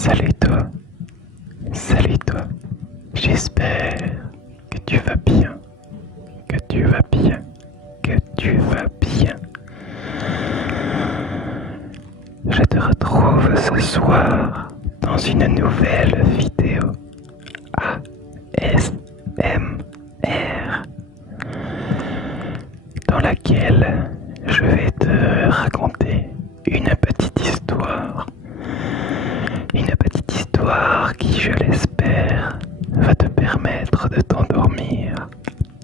Salut toi, j'espère que tu vas bien, que tu vas bien, que tu vas bien. Je te retrouve ce soir dans une nouvelle vidéo ASMR dans laquelle je vais te raconter une petite histoire. Une petite histoire qui, je l'espère, va te permettre de t'endormir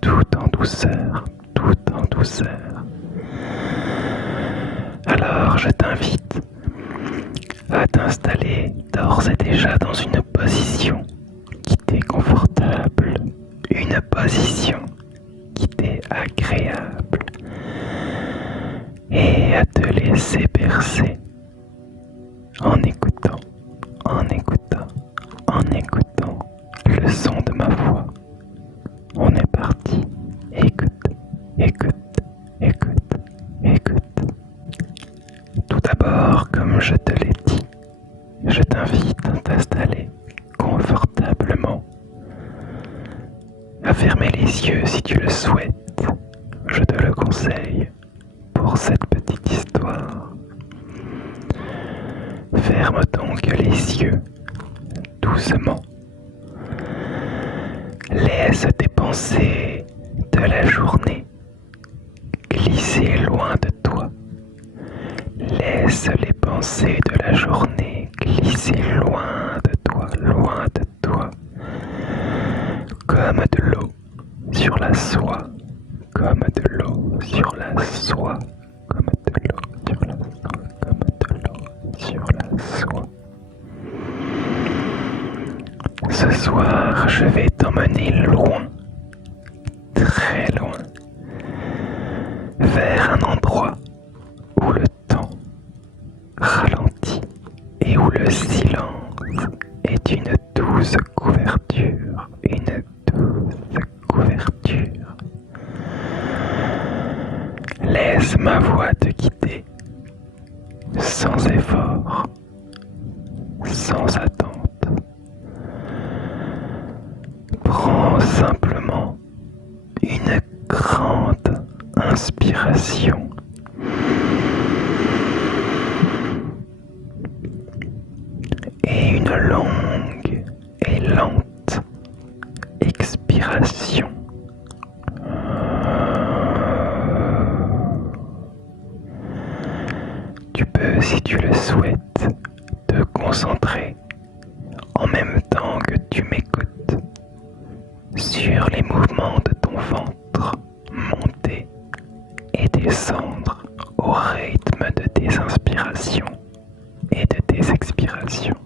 tout en douceur, tout en douceur. Alors je t'invite à t'installer d'ores et déjà dans une position qui t'est confortable, une position qui t'est agréable et à te laisser bercer en écoutant le son de ma voix. On est parti. Écoute. Tout d'abord, comme je te l'ai dit, je t'invite à t'installer confortablement, à fermer les yeux si tu le souhaites. Je te le conseille pour cette petite histoire. Ferme donc les yeux doucement. Laisse tes pensées de la journée glisser loin de toi. Laisse les pensées de la journée glisser loin de toi, comme de l'eau sur la soie, comme de l'eau sur la soie, comme de l'eau sur la soie, comme de l'eau sur la soie. Ce soir, je vais t'emmener loin, très loin, vers un endroit où le temps ralentit et où le silence est une douce couverture, une douce couverture. Laisse ma voix te guider, sans effort, sans attente. Prends simplement une grande inspiration et une longue et lente expiration. Tu peux, si tu le souhaites, te concentrer en même temps que tu m'écoutes sur les mouvements de ton ventre monter et descendre au rythme de tes inspirations et de tes expirations.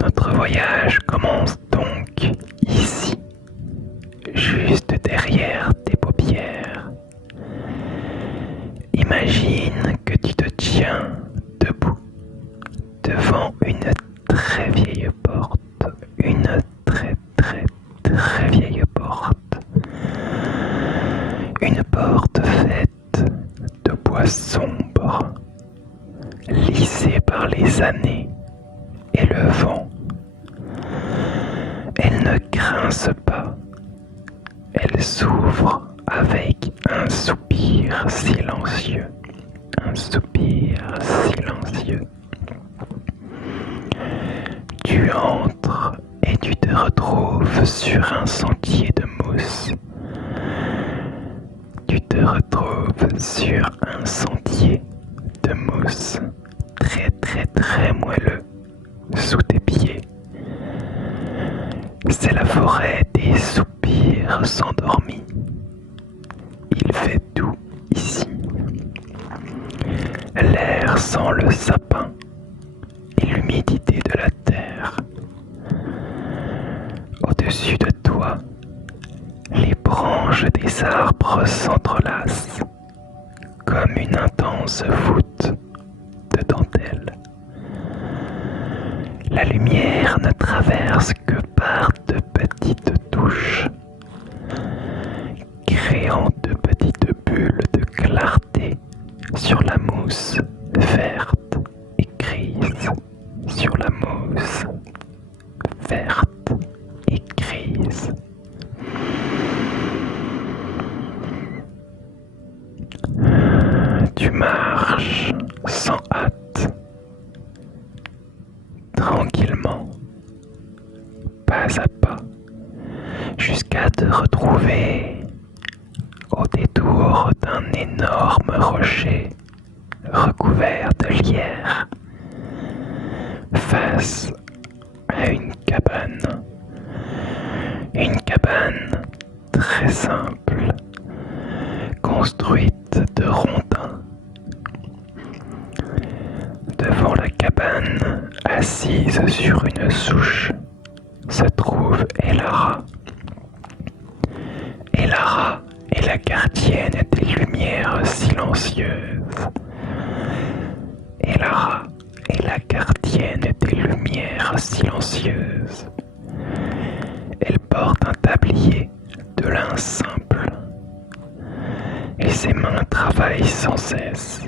Notre voyage commence donc ici, juste derrière tes paupières. Imagine que tu te tiens debout devant une très vieille porte, une très vieille porte. Une porte faite de bois sombre, lissée par les années et le vent. Elle ne grince pas, elle s'ouvre avec un soupir silencieux, un soupir silencieux. Tu entres et tu te retrouves sur un sentier de mousse. Tu te retrouves sur un sentier de mousse très moelleux sous tes pieds. C'est la forêt des soupirs endormis. Il fait doux ici. L'air sent le sapin et l'humidité de la terre. Au-dessus de toi, les branches des arbres s'entrelacent comme une intense voûte de dentelle. La lumière ne traverse que par de petites touches, créant de petites bulles de clarté sur la mousse verte. cabane, assise sur une souche, se trouve Elara. Elara est la gardienne des lumières silencieuses. Elara est la gardienne des lumières silencieuses. Elle porte un tablier de lin simple et ses mains travaillent sans cesse.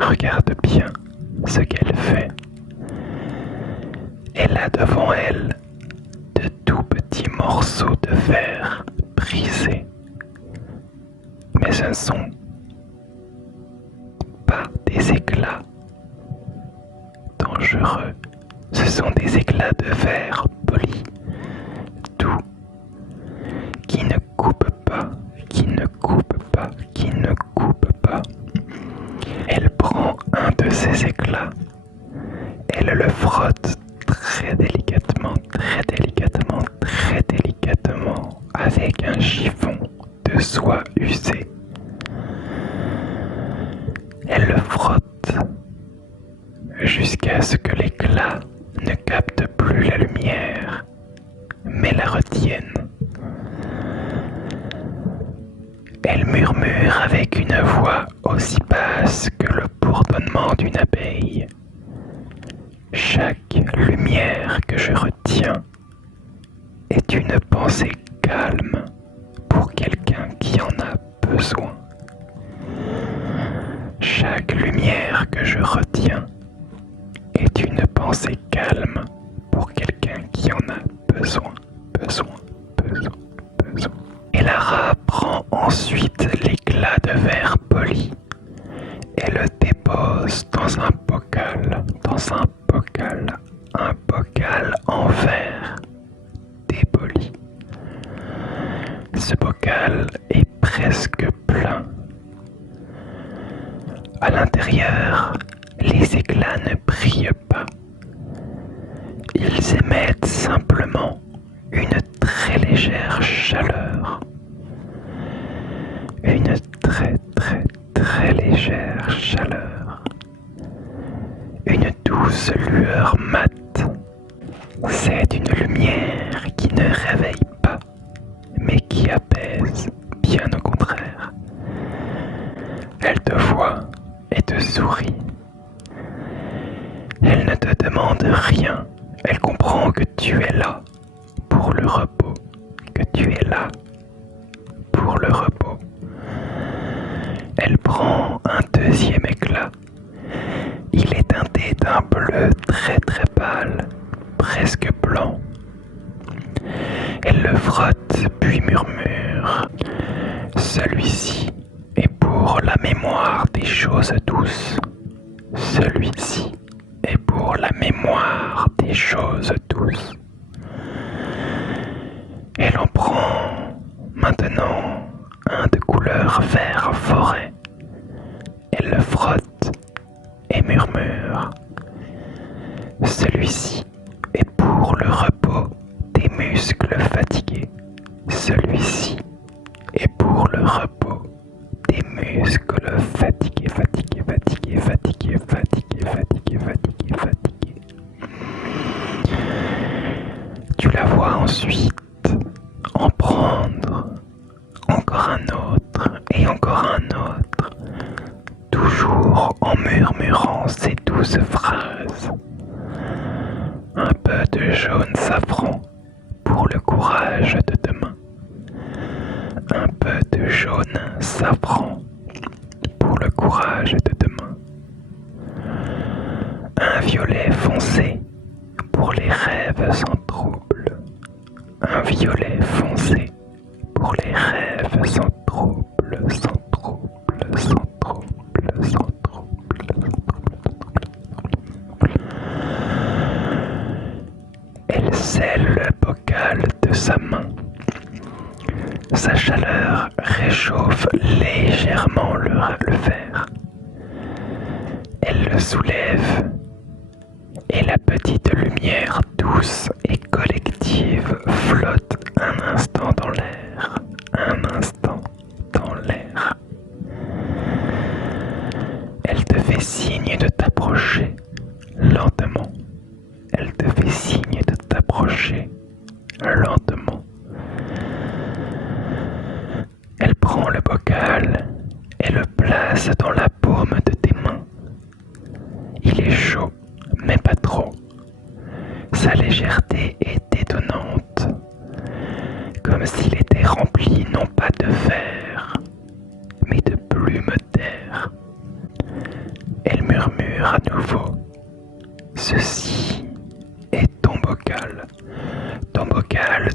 Regarde bien ce qu'elle fait. Elle a devant elle de tout petits morceaux de verre brisés. Mais ce ne sont pas des éclats dangereux, ce sont des éclats de verre poli, doux, qui ne coupent pas, qui ne coupent pas, qui ne coupent pas. Elle prend un de ces éclats, elle le frotte très délicatement, très délicatement, très délicatement avec un chiffon de soie usée. Elle le frotte jusqu'à ce que l'éclat ne capte plus la lumière, mais la retienne. Elle murmure avec une voix aussi basse que le bourdonnement d'une abeille. Chaque lumière que je retiens est une pensée calme pour quelqu'un qui en a besoin. Chaque lumière que je retiens est une pensée calme pour quelqu'un qui en a besoin. Elara prend ensuite l'éclat de verre poli et le dépose dans un bocal en verre dépoli. Ce bocal est presque plein. À l'intérieur, les éclats ne brillent pas. Ils émettent simplement une très légère chaleur. Une très légère chaleur. Une douce lueur mate. C'est une lumière qui ne réveille pas, mais qui apaise, bien au contraire. Elle te voit et te sourit. Elle ne te demande rien. Elle comprend que tu es là pour le repos, que tu es là pour le repos. Elle prend un deuxième éclat. Il est teinté d'un bleu très pâle, presque blanc. Elle le frotte puis murmure. Celui-ci est pour la mémoire des choses douces. Celui-ci est pour la mémoire des choses douces. Elle en prend maintenant un de couleur vert forêt. Elle le frotte et murmure. Celui-ci est pour le repos des muscles fatigués. Celui-ci est pour le repos des muscles fatigués. Tu la vois ensuite en prendre encore un autre et encore un autre, toujours en murmurant ces douces phrases. Un peu de jaune safran pour le courage de demain. Un peu de jaune safran pour le courage de demain. Un violet foncé pour les rêves sans trouble. Un violet foncé pour les rêves sans trouble, sans trouble, sans trouble, sans trouble. Elle scelle le bocal de sa main. Sa chaleur réchauffe légèrement le verre. Elle le soulève et la petite lumière douce et collective flotte un instant dans l'air, un instant dans l'air. Elle te fait signe de t'approcher Il est chaud, mais pas trop. Sa légèreté est étonnante, comme s'il était rempli non pas de verre, mais de plumes d'air. Elle murmure à nouveau. Ceci est ton bocal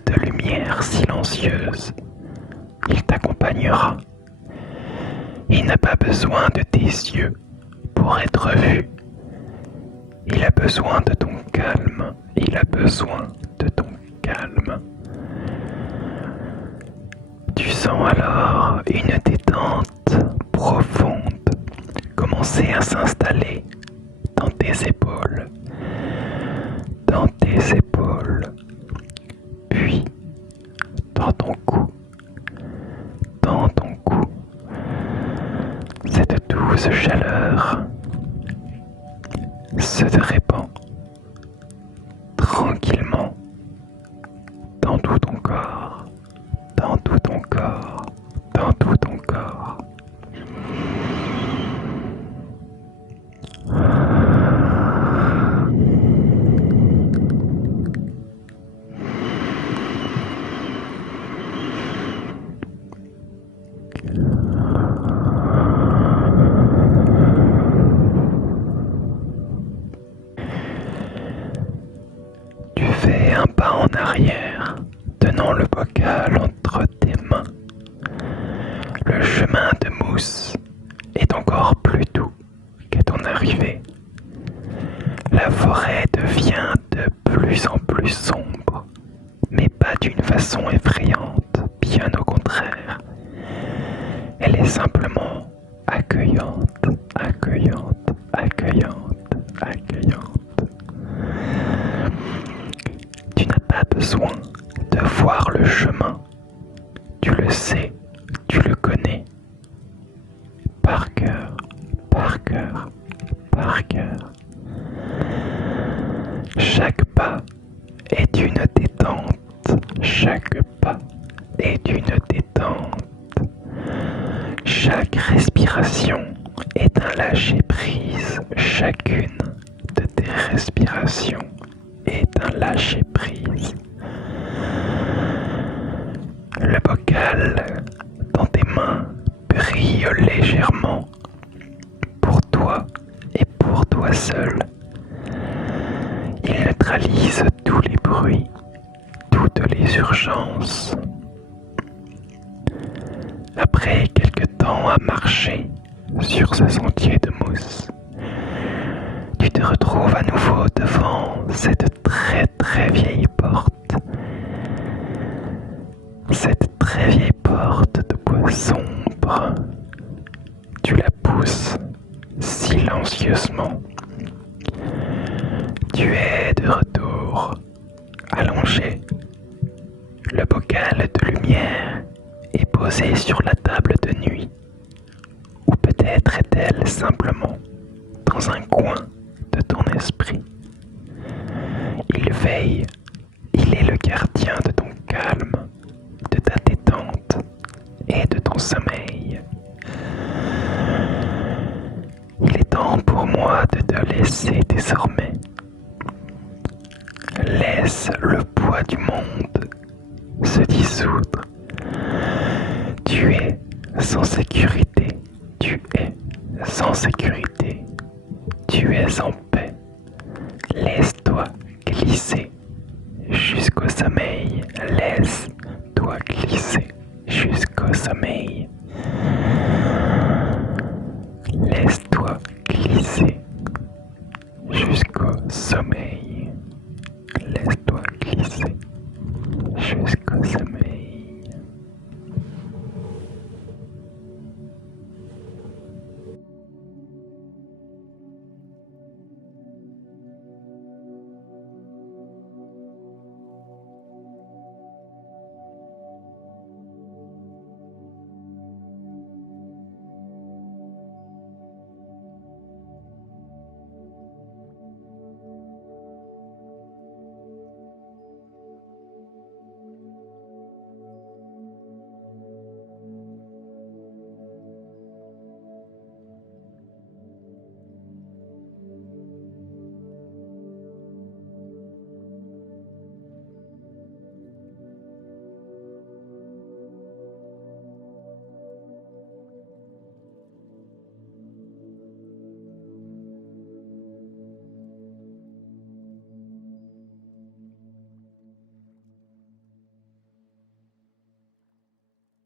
de lumière silencieuse. Il t'accompagnera. Il n'a pas besoin de tes yeux pour être vu. Il a besoin de ton calme. Il a besoin de ton calme. Tu sens alors une détente profonde commencer à s'installer dans tes épaules, puis dans ton cou, Cette douce chaleur se répand tranquillement dans tout ton corps, dans tout ton corps, dans tout ton corps. Tu fais un pas en arrière, tenant le bocal entre tes mains. Le chemin de mousse est encore plus doux qu'à ton arrivée. La forêt devient de plus en plus sombre, mais pas d'une façon effrayante, bien au contraire. Elle est simplement accueillante, accueillante, accueillante, accueillante. Tu n'as pas besoin de voir le chemin. Tu le sais, tu le connais. Par cœur, par cœur, par cœur. Chaque pas est une détente. Chaque pas est une détente. Chaque respiration est un lâcher-prise. Chacune de tes respirations est un lâcher-prise. Le bocal dans tes mains brille légèrement pour toi et pour toi seul. Il neutralise tous les bruits, toutes les urgences. Après quelque temps à marcher sur ce sentier de mousse, tu te retrouves à nouveau devant cette très vieille porte. Cette très vieille porte de bois sombre. Tu la pousses silencieusement. Tu es de retour, allongé. Le bocal de lumière est posé sur la table de nuit. Ou peut-être est-elle simplement dans un coin de ton esprit. Il veille, il est le gardien de ton calme, de ta détente et de ton sommeil. Il est temps pour moi de te laisser désormais. Laisse le poids du monde se dissoudre. Tu es sans sécurité. Tu es sans sécurité. Tu es en paix. Laisse-toi glisser jusqu'au sommeil. Laisse-toi glisser jusqu'au sommeil.